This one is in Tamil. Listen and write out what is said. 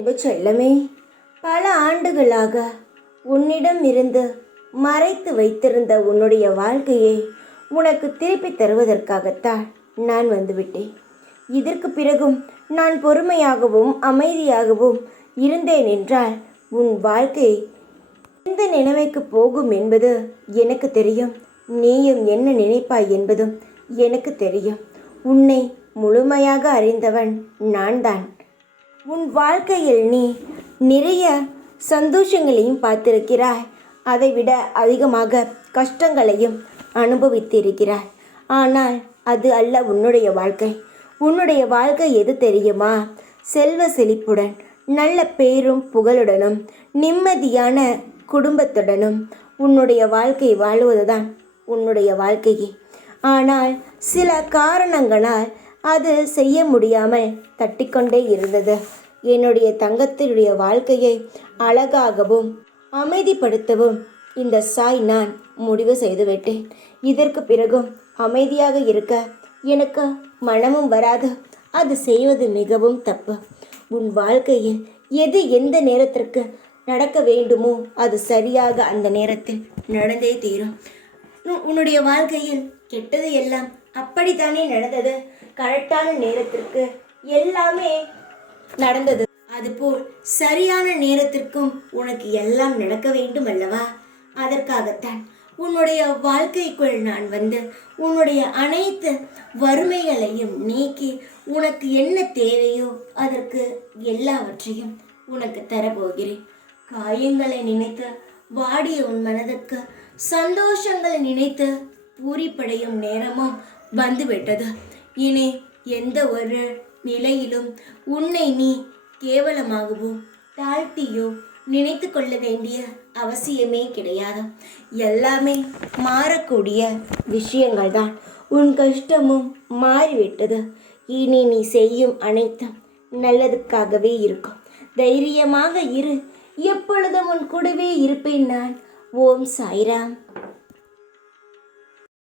அன்பு செல்லமே, பல ஆண்டுகளாக உன்னிடம் இருந்து மறைத்து வைத்திருந்த உன்னுடைய வாழ்க்கையை உனக்கு திருப்பி தருவதற்காகத்தான் நான் வந்துவிட்டேன். இதற்கு பிறகும் நான் பொறுமையாகவும் அமைதியாகவும் இருந்தேன் என்றால் உன் வாழ்க்கை எந்த நிலைமைக்கு போகும் என்பது எனக்கு தெரியும். நீயும் என்ன நினைப்பாய் என்பதும் எனக்கு தெரியும். உன்னை முழுமையாக அறிந்தவன் நான் தான். உன் வாழ்க்கையில் நீ நிறைய சந்தோஷங்களையும் பார்த்திருக்கிறாய். அதைவிட அதிகமாக கஷ்டங்களையும் அனுபவித்திருக்கிறாய். ஆனால் அது அல்ல உன்னுடைய வாழ்க்கை. உன்னுடைய வாழ்க்கை எது தெரியுமா? செல்வ செழிப்புடன், நல்ல பேரும் புகழுடனும், நிம்மதியான குடும்பத்துடனும் உன்னுடைய வாழ்க்கை வாழுவதுதான் உன்னுடைய வாழ்க்கையே. ஆனால் சில காரணங்களால் அது செய்ய முடியாமல் தட்டிக்கொண்டே இருந்தது. என்னுடைய தங்கத்தினுடைய வாழ்க்கையை அழகாகவும் அமைதிப்படுத்தவும் இந்த சாய் நான் முடிவு செய்துவிட்டேன். இதற்கு பிறகும் அமைதியாக இருக்க எனக்கு மனமும் வராது. அது செய்வது மிகவும் தப்பு. உன் வாழ்க்கையில் எது எந்த நேரத்திற்கு நடக்க வேண்டுமோ அது சரியாக அந்த நேரத்தில் நடந்தே தீரும். உன்னுடைய வாழ்க்கையில் கெட்டது எல்லாம் அப்படித்தானே நடந்தது. கரெக்டான நேரத்திற்கு எல்லாமே நடந்தது. அதுபோல் சரியான நேரத்திற்கும் உனக்கு எல்லாம் நடக்க வேண்டும் அல்லவா? அதற்காகத்தான் உன்னுடைய வாழ்க்கைக்குள் நான் வந்து உன்னுடைய அனைத்து வறுமைகளையும் நீக்கி உனக்கு என்ன தேவையோ அதற்கு எல்லாவற்றையும் உனக்கு தரப்போகிறேன். காயங்களை நினைத்து வாடிய உன் மனதுக்கு சந்தோஷங்களை நினைத்து பூரிப்படையும் நேரமும் வந்துவிட்டது. இனி எந்த ஒரு நிலையிலும் உன்னை நீ கேவலமாகவோ தாழ்த்தியோ நினைத்து கொள்ள வேண்டிய அவசியமே கிடையாது. எல்லாமே மாறக்கூடிய விஷயங்கள் தான். உன் கஷ்டமும் மாறிவிட்டது. இனி நீ செய்யும் அனைத்தும் நல்லதுக்காகவே இருக்கும். தைரியமாக இரு. எப்பொழுதும் உன் கூடவே இருப்பேன் நான். ஓம் சாய்ராம்.